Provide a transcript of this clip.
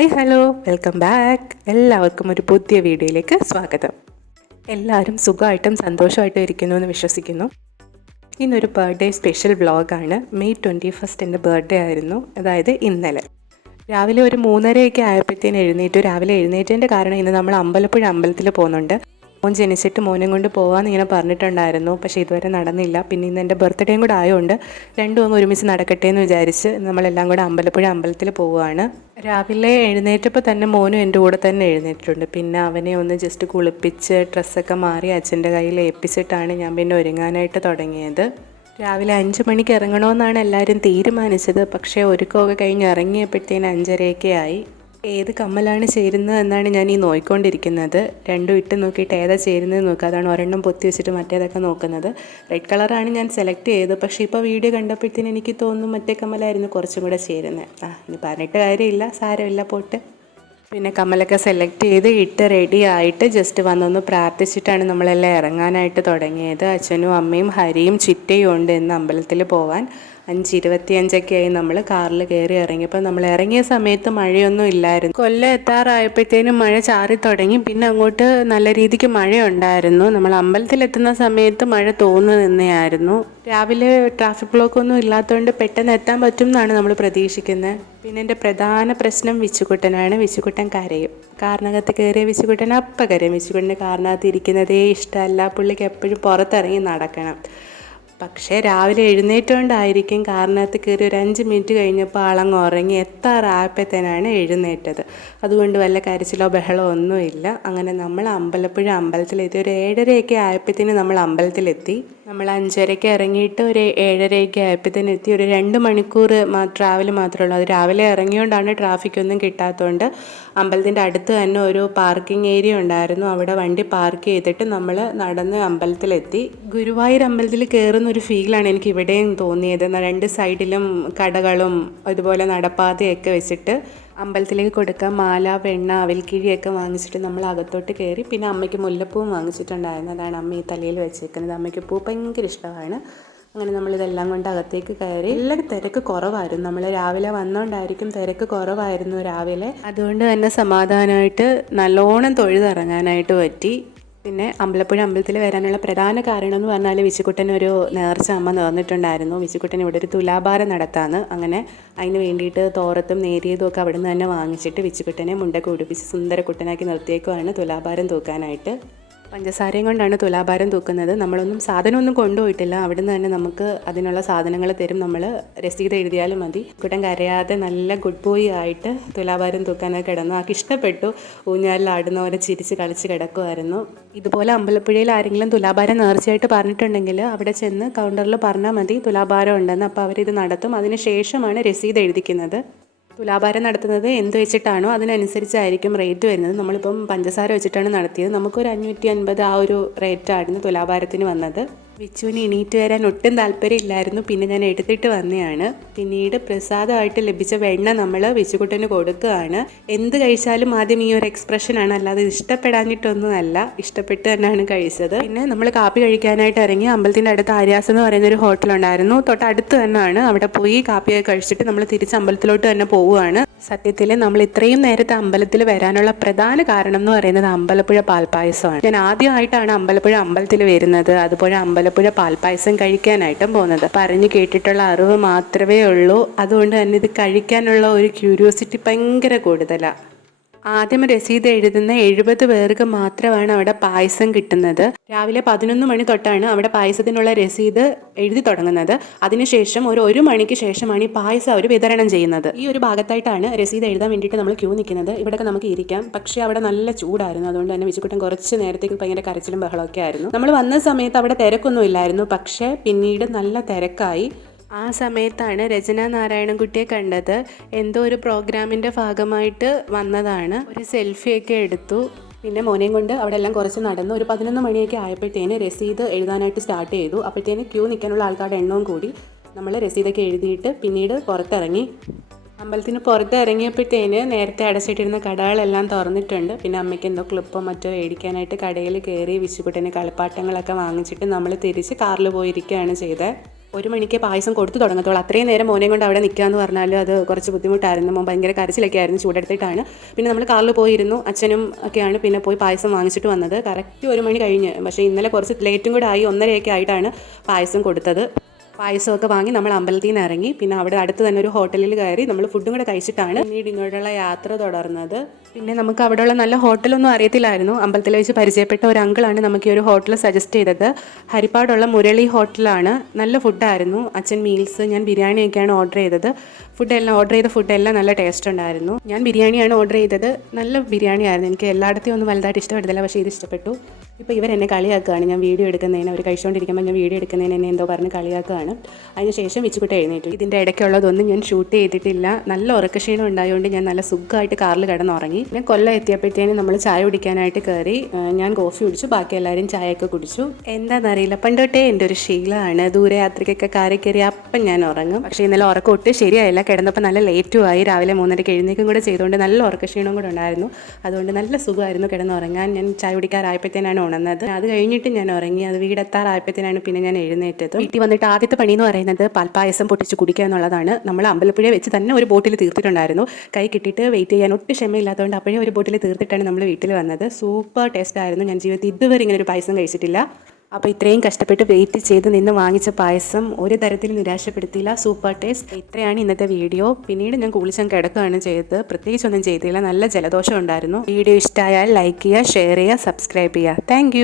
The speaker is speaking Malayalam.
Hi hello welcome back. എല്ലാവർക്കും ഒരു പുതിയ വീഡിയോയിലേക്ക് സ്വാഗതം. എല്ലാവരും സുഖമായിട്ടും സന്തോഷമായിട്ടും ഇരിക്കുന്നു എന്ന് വിശ്വസിക്കുന്നു. ഇന്നൊരു ബർത്ത്ഡേ സ്പെഷ്യൽ വ്ളോഗാണ്. മെയ് 21 എൻ്റെ ബർത്ത്ഡേ ആയിരുന്നു, അതായത് ഇന്നലെ രാവിലെ ഒരു 3:30 ആയപ്പോഴത്തേന് എഴുന്നേറ്റു. രാവിലെ എഴുന്നേറ്റതിൻ്റെ കാരണം ഇന്ന് നമ്മൾ അമ്പലപ്പുഴ അമ്പലത്തിൽ പോകുന്നുണ്ട്. മോൻ ജനിച്ചിട്ട് മോനെ കൊണ്ട് പോകാമെന്ന് ഇങ്ങനെ പറഞ്ഞിട്ടുണ്ടായിരുന്നു, പക്ഷേ ഇതുവരെ നടന്നില്ല. പിന്നെ ഇന്ന് എൻ്റെ ബർത്ത്ഡേയും കൂടെ ആയതുകൊണ്ട് രണ്ടും ഒരുമിച്ച് നടക്കട്ടെ എന്ന് വിചാരിച്ച് നമ്മളെല്ലാം കൂടെ അമ്പലപ്പുഴ അമ്പലത്തിൽ പോവുകയാണ്. രാവിലെ എഴുന്നേറ്റപ്പോൾ തന്നെ മോനും എൻ്റെ കൂടെ തന്നെ എഴുന്നേറ്റിട്ടുണ്ട്. പിന്നെ അവനെ ഒന്ന് ജസ്റ്റ് കുളിപ്പിച്ച് ഡ്രസ്സൊക്കെ മാറി അച്ഛൻ്റെ കയ്യിൽ ഏൽപ്പിച്ചിട്ടാണ് ഞാൻ പിന്നെ ഒരുങ്ങാനായിട്ട് തുടങ്ങിയത്. രാവിലെ 5 മണിക്ക് ഇറങ്ങണമെന്നാണ് എല്ലാവരും തീരുമാനിച്ചത്. പക്ഷേ ഒരുക്കമൊക്കെ കഴിഞ്ഞ് ഇറങ്ങിയപ്പോഴത്തേന് 5:30 ആയി. ഏത് കമ്മലാണ് ചേരുന്നത് എന്നാണ് ഞാൻ ഈ നോക്കിക്കൊണ്ടിരിക്കുന്നത്. രണ്ടും ഇട്ട് നോക്കിയിട്ട് ഏതാ ചേരുന്നത് നോക്കുക. അതാണ് ഒരെണ്ണം പൊത്തി വെച്ചിട്ട് മറ്റേതൊക്കെ നോക്കുന്നത്. റെഡ് കളറാണ് ഞാൻ സെലക്ട് ചെയ്തത്. പക്ഷേ ഇപ്പോൾ വീഡിയോ കണ്ടപ്പോഴത്തേന് എനിക്ക് തോന്നുന്നു മറ്റേ കമ്മലായിരുന്നു കുറച്ചും കൂടെ ചേരുന്നത്. ഇനി പറഞ്ഞിട്ട് കാര്യമില്ല, സാരമില്ല, പോട്ട്. പിന്നെ കമ്മലൊക്കെ സെലക്ട് ചെയ്ത് ഇട്ട് റെഡി ആയിട്ട് ജസ്റ്റ് വന്നൊന്ന് പ്രാർത്ഥിച്ചിട്ടാണ് നമ്മളെല്ലാം ഇറങ്ങാനായിട്ട് തുടങ്ങിയത്. അച്ഛനും അമ്മയും ഹരിയും ചിറ്റയും ഉണ്ട് ഇന്ന് അമ്പലത്തിൽ പോവാൻ. 5:25 ആയി നമ്മൾ കാറിൽ കയറി ഇറങ്ങിയപ്പോൾ നമ്മൾ ഇറങ്ങിയ സമയത്ത് മഴയൊന്നും ഇല്ലായിരുന്നു. കൊല്ലം എത്താറായപ്പോഴത്തേനും മഴ ചാറി തുടങ്ങി. പിന്നെ അങ്ങോട്ട് നല്ല രീതിക്ക് മഴയുണ്ടായിരുന്നു. നമ്മൾ അമ്പലത്തിലെത്തുന്ന സമയത്ത് മഴ തോന്നു നിന്നെയായിരുന്നു. രാവിലെ ട്രാഫിക് ബ്ലോക്കൊന്നും ഇല്ലാത്തതുകൊണ്ട് പെട്ടെന്ന് എത്താൻ പറ്റും എന്നാണ് നമ്മൾ പ്രതീക്ഷിക്കുന്നത്. പിന്നെ എൻ്റെ പ്രധാന പ്രശ്നം വിച്ചുകുട്ടനാണ്. വിച്ചുകുട്ടൻ കരയും. കാറിനകത്ത് കയറിയ വിച്ചുകുട്ടൻ അപ്പം കരയും. വിച്ചുകുട്ടൻ്റെ കാറിനകത്ത് ഇരിക്കുന്നതേ ഇഷ്ടമല്ല. പുള്ളിക്ക് എപ്പോഴും പുറത്തിറങ്ങി നടക്കണം. പക്ഷേ രാവിലെ എഴുന്നേറ്റുകൊണ്ടായിരിക്കും കാറിനകത്ത് കയറി ഒരു 5 മിനിറ്റ് കഴിഞ്ഞപ്പോൾ ആളങ്ങ് ഉറങ്ങി. എത്താറായപ്പോഴത്തേനാണ് എഴുന്നേറ്റത്. അതുകൊണ്ട് വല്ല കരച്ചിലോ ബഹളോ ഒന്നുമില്ല. അങ്ങനെ നമ്മൾ അമ്പലപ്പുഴ അമ്പലത്തിലെത്തി. ഒരു 7:30 ആയപ്പോഴത്തേന് നമ്മൾ അമ്പലത്തിലെത്തി. നമ്മൾ 5:30 ഇറങ്ങിയിട്ട് ഒരു 7:30 ആയപ്പോഴത്തേന് എത്തി. ഒരു 2 മണിക്കൂർ ട്രാവൽ മാത്രമേ ഉള്ളൂ. അത് രാവിലെ ഇറങ്ങിയോണ്ടാണ് ട്രാഫിക്കൊന്നും കിട്ടാത്തതുകൊണ്ട്. അമ്പലത്തിൻ്റെ അടുത്ത് തന്നെ ഒരു പാർക്കിംഗ് ഏരിയ ഉണ്ടായിരുന്നു. അവിടെ വണ്ടി പാർക്ക് ചെയ്തിട്ട് നമ്മൾ നടന്ന് അമ്പലത്തിലെത്തി. ഗുരുവായൂർ അമ്പലത്തിൽ കയറുന്ന ഒരു ഫീലാണ് എനിക്ക് ഇവിടെയും തോന്നിയത്. 2 സൈഡിലും കടകളും അതുപോലെ നടപ്പാതയൊക്കെ വെച്ചിട്ട് അമ്പലത്തിലേക്ക് കൊടുക്കാൻ മാല, വെണ്ണ, അവൽക്കിഴിയൊക്കെ വാങ്ങിച്ചിട്ട് നമ്മൾ അകത്തോട്ട് കയറി. പിന്നെ അമ്മയ്ക്ക് മുല്ലപ്പൂവും വാങ്ങിച്ചിട്ടുണ്ടായിരുന്നു. അതാണ് അമ്മ ഈ തലയിൽ വെച്ചേക്കുന്നത്. അമ്മയ്ക്ക് പൂ ഭയങ്കര ഇഷ്ടമാണ്. അങ്ങനെ നമ്മളിതെല്ലാം കൊണ്ട് അകത്തേക്ക് കയറി. എല്ലാം തിരക്ക് കുറവായിരുന്നു. നമ്മൾ രാവിലെ വന്നുകൊണ്ടായിരിക്കും തിരക്ക് കുറവായിരുന്നു രാവിലെ. അതുകൊണ്ട് തന്നെ സമാധാനമായിട്ട് നല്ലോണം തൊഴുതിറങ്ങാനായിട്ട് പറ്റി. പിന്നെ അമ്പലപ്പുഴ അമ്പലത്തിൽ വരാനുള്ള പ്രധാന കാരണം എന്ന് പറഞ്ഞാൽ വിച്ചുകുട്ടൻ ഒരു നേർച്ച അമ്മ നേർന്നിട്ടുണ്ടായിരുന്നു. വിച്ചുകുട്ടൻ ഇവിടെ ഒരു തുലാഭാരം നടത്താമെന്ന്. അങ്ങനെ അതിന് വേണ്ടിയിട്ട് തോറത്തും നേരിയതും ഒക്കെ അവിടെ നിന്ന് തന്നെ വാങ്ങിച്ചിട്ട് വിച്ചുകുട്ടനെ മുണ്ടൊക്കെ ഉടുപ്പിച്ച് സുന്ദരക്കുട്ടനാക്കി നിർത്തിയേക്കുവാണ് തുലാഭാരം തൂക്കാനായിട്ട്. പഞ്ചസാരയും കൊണ്ടാണ് തുലാഭാരം തൂക്കുന്നത്. നമ്മളൊന്നും സാധനമൊന്നും കൊണ്ടുപോയിട്ടില്ല. അവിടെ നിന്ന് തന്നെ നമുക്ക് അതിനുള്ള സാധനങ്ങൾ തരും. നമ്മൾ രസീത് എഴുതിയാലും മതി. കുട്ടൻ കരയാതെ നല്ല ഗുഡ് ബോയ് ആയിട്ട് തുലാഭാരം തൂക്കാനൊക്കെ കിടന്നു. ആൾക്ക് ഇഷ്ടപ്പെട്ടു. ഊഞ്ഞാലിലാടുന്നവരെ ചിരിച്ച് കളിച്ച് കിടക്കുമായിരുന്നു. ഇതുപോലെ അമ്പലപ്പുഴയിൽ ആരെങ്കിലും തുലാഭാരം നേർച്ചയായിട്ട് പറഞ്ഞിട്ടുണ്ടെങ്കിൽ അവിടെ ചെന്ന് കൗണ്ടറിൽ പറഞ്ഞാൽ മതി തുലാഭാരം ഉണ്ടെന്ന്. അപ്പോൾ അവരിത് നടത്തും. അതിന് ശേഷമാണ് രസീത് എഴുതിക്കുന്നത്. തുലാഭാരം നടത്തുന്നത് എന്ത് വെച്ചിട്ടാണോ അതിനനുസരിച്ചായിരിക്കും റേറ്റ് വരുന്നത്. നമ്മളിപ്പം പഞ്ചസാര വെച്ചിട്ടാണ് നടത്തിയത്. നമുക്കൊരു 550 ആ ഒരു റേറ്റായിരുന്നു തുലാഭാരത്തിന് വന്നത്. വിച്ചുവിന് എണീറ്റ് വരാൻ ഒട്ടും താല്പര്യമില്ലായിരുന്നു. പിന്നെ ഞാൻ എടുത്തിട്ട് വന്നതാണ്. പിന്നീട് പ്രസാദമായിട്ട് ലഭിച്ച വെണ്ണ നമ്മൾ വിച്ചുകുട്ടന് കൊടുക്കുകയാണ്. എന്ത് കഴിച്ചാലും ആദ്യം ഈ ഒരു എക്സ്പ്രഷനാണ്, അല്ലാതെ ഇഷ്ടപ്പെടാഞ്ഞിട്ടൊന്നും അല്ല. ഇഷ്ടപ്പെട്ട് തന്നെയാണ് കഴിച്ചത്. പിന്നെ നമ്മൾ കാപ്പി കഴിക്കാനായിട്ട് ഇറങ്ങി. അമ്പലത്തിൻ്റെ അടുത്ത് ആര്യാസ് എന്ന് പറയുന്നൊരു ഹോട്ടലുണ്ടായിരുന്നു. തൊട്ടടുത്ത് തന്നെയാണ്. അവിടെ പോയി കാപ്പിയൊക്കെ കഴിച്ചിട്ട് നമ്മൾ തിരിച്ച് അമ്പലത്തിലോട്ട് തന്നെ പോവുകയാണ്. സത്യത്തിൽ നമ്മൾ ഇത്രയും നേരത്തെ അമ്പലത്തിൽ വരാനുള്ള പ്രധാന കാരണം എന്ന് പറയുന്നത് അമ്പലപ്പുഴ പാൽപ്പായസമാണ്. ഞാൻ ആദ്യമായിട്ടാണ് അമ്പലപ്പുഴ അമ്പലത്തിൽ വരുന്നത്. അതുപോലെ അമ്പലപ്പുഴ പാൽപ്പായസം കഴിക്കാനായിട്ടും പോകുന്നത്. പറഞ്ഞു കേട്ടിട്ടുള്ള അറിവ് മാത്രമേ ഉള്ളൂ. അതുകൊണ്ട് തന്നെ ഇത് കഴിക്കാനുള്ള ഒരു ക്യൂരിയോസിറ്റി ഭയങ്കര കൂടുതലാണ്. ആദ്യം രസീത് എഴുതുന്ന 70 പേർക്ക് മാത്രമാണ് അവിടെ പായസം കിട്ടുന്നത്. രാവിലെ 11 മണി തൊട്ടാണ് അവിടെ പായസത്തിനുള്ള രസീത് എഴുതി തുടങ്ങുന്നത്. അതിനുശേഷം ഒരു 1 മണിക്ക് ശേഷമാണ് ഈ പായസം അവർ വിതരണം ചെയ്യുന്നത്. ഈ ഒരു ഭാഗത്തായിട്ടാണ് രസീത് എഴുതാൻ വേണ്ടിയിട്ട് നമ്മൾ ക്യൂ നിൽക്കുന്നത്. ഇവിടെയൊക്കെ നമുക്ക് ഇരിക്കാം. പക്ഷേ അവിടെ നല്ല ചൂടായിരുന്നു. അതുകൊണ്ട് തന്നെ വിച്ചുകുട്ടൻ കുറച്ച് നേരത്തേക്ക് ഭയങ്കര കരച്ചിലും ബഹളമൊക്കെ ആയിരുന്നു. നമ്മൾ വന്ന സമയത്ത് അവിടെ തിരക്കൊന്നും ഇല്ലായിരുന്നു. പക്ഷേ പിന്നീട് നല്ല തിരക്കായി. ആ സമയത്താണ് രചന നാരായണൻകുട്ടിയെ കണ്ടത്. എന്തോ ഒരു പ്രോഗ്രാമിൻ്റെ ഭാഗമായിട്ട് വന്നതാണ്. ഒരു സെൽഫിയൊക്കെ എടുത്തു. പിന്നെ മോനെയും കൊണ്ട് അവിടെ എല്ലാം കുറച്ച് നടന്നു. ഒരു 11 മണിയൊക്കെ ആയപ്പോഴത്തേന് രസീത് എഴുതാനായിട്ട് സ്റ്റാർട്ട് ചെയ്തു. അപ്പോഴത്തേന് ക്യൂ നിൽക്കാനുള്ള ആൾക്കാരുടെ എണ്ണവും കൂടി. നമ്മൾ രസീതൊക്കെ എഴുതിയിട്ട് പിന്നീട് പുറത്തിറങ്ങി. അമ്പലത്തിന് പുറത്ത് ഇറങ്ങിയപ്പോഴത്തേന് നേരത്തെ അടച്ചിട്ടിരുന്ന കടകളെല്ലാം തുറന്നിട്ടുണ്ട്. പിന്നെ അമ്മയ്ക്ക് എന്തോ ക്ലിപ്പോ മറ്റോ മേടിക്കാനായിട്ട് കടയിൽ കയറി വിച്ചുകുട്ടന് കളിപ്പാട്ടങ്ങളൊക്കെ വാങ്ങിച്ചിട്ട് നമ്മൾ തിരിച്ച് കാറിൽ പോയിരിക്കുകയാണ് ചെയ്തത്. 1 മണിക്ക് പായസം കൊടുത്തു തുടങ്ങത്തുള്ളൂ. അത്രയും നേരം മോനെയും കൊണ്ട് അവിടെ നിൽക്കുക എന്ന് പറഞ്ഞാൽ അത് കുറച്ച് ബുദ്ധിമുട്ടായിരുന്നു. മോൻ ഭയങ്കര കരച്ചിലൊക്കെ ആയിരുന്നു, ചൂടെടുത്തിട്ടാണ്. പിന്നെ നമ്മൾ കാറിൽ പോയിരുന്നു, അച്ഛനും ഒക്കെയാണ് പിന്നെ പോയി പായസം വാങ്ങിച്ചിട്ട് വന്നത്. കറക്റ്റ് 1 മണി കഴിഞ്ഞ്. പക്ഷേ ഇന്നലെ കുറച്ച് ലേറ്റും കൂടെ ആയി, 1:30 ആയിട്ടാണ് പായസം കൊടുത്തത്. പായസമൊക്കെ വാങ്ങി നമ്മൾ അമ്പലത്തിൽ നിന്ന് ഇറങ്ങി. പിന്നെ അവിടെ അടുത്ത് തന്നെ ഒരു ഹോട്ടലിൽ കയറി നമ്മൾ ഫുഡും കൂടെ കഴിച്ചിട്ടാണ് പിന്നീട് ഇങ്ങോട്ടുള്ള യാത്ര തുടർന്നത്. പിന്നെ നമുക്ക് അവിടെയുള്ള നല്ല ഹോട്ടലൊന്നും അറിയത്തില്ലായിരുന്നു. അമ്പലത്തിൽ വെച്ച് പരിചയപ്പെട്ട ഒരു അങ്കിളാണ് നമുക്ക് ഈ ഒരു ഹോട്ടൽ സജസ്റ്റ് ചെയ്തത്. ഹരിപ്പാടുള്ള മുരളി ഹോട്ടലാണ്. നല്ല ഫുഡായിരുന്നു. അച്ഛൻ മീൽസ്, ഞാൻ ബിരിയാണിയൊക്കെയാണ് ഓർഡർ ചെയ്തത്. ഓർഡർ ചെയ്ത ഫുഡെല്ലാം നല്ല ടേസ്റ്റ് ഉണ്ടായിരുന്നു. ഞാൻ ബിരിയാണിയാണ് ഓർഡർ ചെയ്തത്. നല്ല ബിരിയാണി ആയിരുന്നു. എനിക്ക് എല്ലായിടത്തെയും ഒന്നും വലുതായിട്ട് ഇഷ്ടപ്പെട്ടില്ല, പക്ഷേ ഇത് ഇഷ്ടപ്പെട്ടു. ഇപ്പോൾ ഇവരെന്നെ കളിയാക്കുകയാണ്, ഞാൻ വീഡിയോ എടുക്കുന്നതിന്. അവർ കഴിച്ചുകൊണ്ടിരിക്കുമ്പോൾ ഞാൻ വീഡിയോ എടുക്കുന്നതിന് എന്നെ എന്തോ പറഞ്ഞ് കളിയാക്കുകയാണ്. അതിനുശേഷം വിച്ചുകുട്ടി എഴുന്നേറ്റു. ഇതിൻ്റെ ഇടയ്ക്കുള്ളതൊന്നും ഞാൻ ഷൂട്ട് ചെയ്തിട്ടില്ല. നല്ല ഉറക്കക്ഷീണം ഉണ്ടായതുകൊണ്ട് ഞാൻ നല്ല സുഖമായിട്ട് കാറിൽ കിടന്നുറങ്ങി. പിന്നെ കൊല്ലം എത്തിയപ്പോഴത്തേനും നമ്മൾ ചായ കുടിക്കാനായിട്ട് കയറി. ഞാൻ കോഫി കുടിച്ചു, ബാക്കി എല്ലാവരും ചായയൊക്കെ കുടിച്ചു. എന്താണെന്നറിയില്ല, പണ്ടോട്ടേ എൻ്റെ ഒരു ശീലമാണ് ദൂരെ യാത്രയ്ക്കൊക്കെ കാറിൽ കയറി അപ്പം ഞാൻ ഉറങ്ങും. പക്ഷേ ഇന്നലെ ഉറക്കം ഒട്ടും ശരിയായില്ല. കിടന്നപ്പോൾ നല്ല ലേറ്റും ആയി. രാവിലെ 3:30 എഴുന്നേക്കും കൂടെ ചെയ്തുകൊണ്ട് നല്ല ഉറക്കക്ഷീണം കൂടെ ഉണ്ടായിരുന്നു. അതുകൊണ്ട് നല്ല സുഖമായിരുന്നു കിടന്നുറങ്ങാൻ. ഞാൻ ചായ കുടിക്കാറായപ്പോഴത്തേനാണ് ഉണർന്നത്. അത് കഴിഞ്ഞിട്ട് ഞാൻ ഉറങ്ങി. അത് വീടെത്താറായപ്പോഴത്തേനാണ് പിന്നെ ഞാൻ എഴുന്നേറ്റത്. വീട്ടിൽ വന്നിട്ട് ആദ്യത്തെ പണി എന്ന് പറയുന്നത് പാൽപ്പായസം പൊട്ടിച്ച് കുടിക്കുക എന്നുള്ളതാണ്. നമ്മൾ അമ്പലപ്പുഴ വെച്ച് തന്നെ ഒരു ബോട്ടിൽ തീർത്തിട്ടുണ്ടായിരുന്നു. കൈ കിട്ടിയിട്ട് വെയിറ്റ് ചെയ്യാൻ ഒട്ടും ക്ഷമയില്ലാത്തതുകൊണ്ട് അപ്പോഴേ ഒരു ബോട്ടിൽ തീർത്തിട്ടാണ് നമ്മൾ വീട്ടിൽ വന്നത്. സൂപ്പർ ടേസ്റ്റ് ആയിരുന്നു. ഞാൻ ജീവിതത്തിൽ ഇതുവരെ ഇങ്ങനെ ഒരു പായസം കഴിച്ചിട്ടില്ല. അപ്പോൾ ഇത്രയും കഷ്ടപ്പെട്ട് വെയിറ്റ് ചെയ്ത് നിന്ന് വാങ്ങിച്ച പായസം ഒരു തരത്തിൽ നിരാശപ്പെടുത്തിയില്ല. Super taste. ഇത്രയാണ് ഇന്നത്തെ വീഡിയോ. പിന്നീട് ഞാൻ കുളിച്ചാൽ കിടക്കുകയാണ് ചെയ്തത്. പ്രത്യേകിച്ചൊന്നും ചെയ്തില്ല. നല്ല ജലദോഷം ഉണ്ടായിരുന്നു. വീഡിയോ ഇഷ്ടമായാൽ ലൈക്ക് ചെയ്യുക, ഷെയർ ചെയ്യുക, സബ്സ്ക്രൈബ് ചെയ്യുക. താങ്ക്